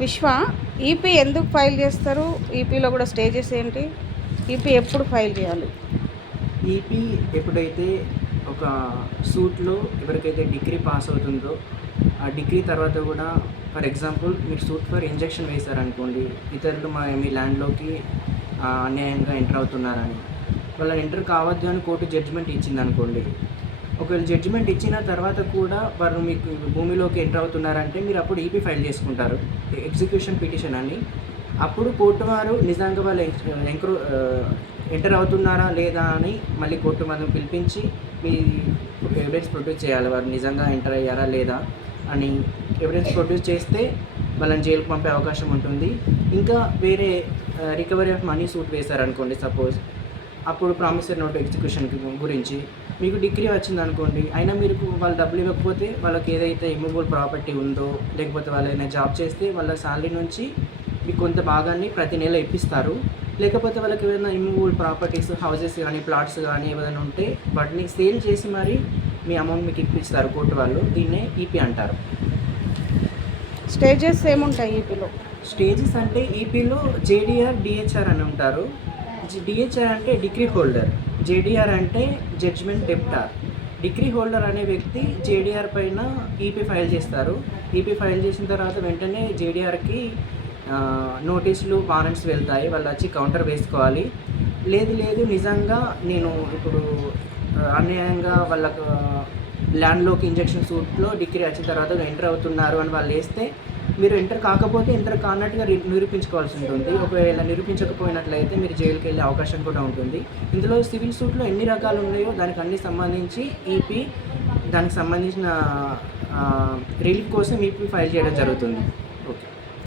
విశ్వ, ఈపీ ఎందుకు ఫైల్ చేస్తారు? ఈపీలో కూడా స్టేజెస్ ఏంటి? ఈపీ ఎప్పుడు ఫైల్ చేయాలి? ఈపీ ఎప్పుడైతే ఒక సూట్లో ఎవరికైతే డిగ్రీ పాస్ అవుతుందో ఆ డిగ్రీ తర్వాత కూడా ఫర్ ఎగ్జాంపుల్ మీరు సూట్ ఫర్ ఇంజెక్షన్ వేశారనుకోండి, ఇతరులు మీ ల్యాండ్లోకి అన్యాయంగా ఎంటర్ అవుతున్నారని, వాళ్ళని ఎంటర్ కావద్దు అని కోర్టు జడ్జిమెంట్ ఇచ్చిందనుకోండి. ఒకవేళ జడ్జిమెంట్ ఇచ్చిన తర్వాత కూడా వారు మీకు భూమిలోకి ఎంటర్ అవుతున్నారంటే మీరు అప్పుడు ఈపీ ఫైల్ చేసుకుంటారు, ఎగ్జిక్యూషన్ పిటిషన్ అని. అప్పుడు కోర్టు వారు నిజంగా వాళ్ళు ఎంటర్ అవుతున్నారా లేదా అని మళ్ళీ కోర్టు మనం పిలిపించి మీ ఎవిడెన్స్ ప్రొడ్యూస్ చేయాలి, వారు నిజంగా ఎంటర్ అయ్యారా లేదా అని. ఎవిడెన్స్ ప్రొడ్యూస్ చేస్తే వాళ్ళని జైలుకు పంపే అవకాశం ఉంటుంది. ఇంకా వేరే రికవరీ ఆఫ్ మనీ సూట్ వేశారనుకోండి సపోజ్, అప్పుడు ప్రామిసరీ నోట్ ఎగ్జిక్యూషన్ గురించి మీకు డిగ్రీ వచ్చిందనుకోండి, అయినా మీరు వాళ్ళు డబ్బులు ఇవ్వకపోతే వాళ్ళకి ఏదైతే ఇమ్మూవబుల్ ప్రాపర్టీ ఉందో, లేకపోతే వాళ్ళు ఏదైనా జాబ్ చేస్తే వాళ్ళ శాలరీ నుంచి మీకు కొంత భాగాన్ని ప్రతి నెల ఇప్పిస్తారు. లేకపోతే వాళ్ళకి ఏదైనా ఇమ్మూవబుల్ ప్రాపర్టీస్, హౌసెస్ కానీ ప్లాట్స్ కానీ ఏదైనా ఉంటే వాటిని సేల్ చేసి మరి మీ అమౌంట్ మీకు ఇప్పిస్తారు కోర్టు వాళ్ళు. దీన్నే ఈపీ అంటారు. స్టేజెస్ ఏముంటాయి ఈపీలో? స్టేజెస్ అంటే ఈపీలో జేడీఆర్, డిహెచ్ఆర్ అని ఉంటారు. డిహెచ్ఆర్ అంటే డిగ్రీ హోల్డర్, జేడీఆర్ అంటే జడ్జ్మెంట్ డెప్టార్. డిగ్రీ హోల్డర్ అనే వ్యక్తి జేడీఆర్ పైన ఈపీ ఫైల్ చేస్తారు. ఈపీ ఫైల్ చేసిన తర్వాత వెంటనే జేడీఆర్కి నోటీసులు, వారెంట్స్ వెళ్తాయి, వాళ్ళు వచ్చి కౌంటర్ వేసుకోవాలి. లేదు నిజంగా నేను ఇప్పుడు అన్యాయంగా వాళ్ళకు ల్యాండ్లోకి ఇంజెక్షన్ సూట్లో డిగ్రీ వచ్చిన తర్వాత ఎంటర్ అవుతున్నారు అని వాళ్ళు వేస్తే, మీరు ఎంటర్ కాకపోతే ఎంటర్ కానట్టుగా నిరూపించుకోవాల్సి ఉంటుంది. ఒకవేళ నిరూపించకపోయినట్లయితే మీరు జైలుకి వెళ్ళే అవకాశం కూడా ఉంటుంది. ఇందులో సివిల్ సూట్లో ఎన్ని రకాలు ఉన్నాయో దానికి అన్ని సంబంధించి ఈపీ, దానికి సంబంధించిన రిలీఫ్ కోసం ఈపీ ఫైల్ చేయడం జరుగుతుంది. ఓకే.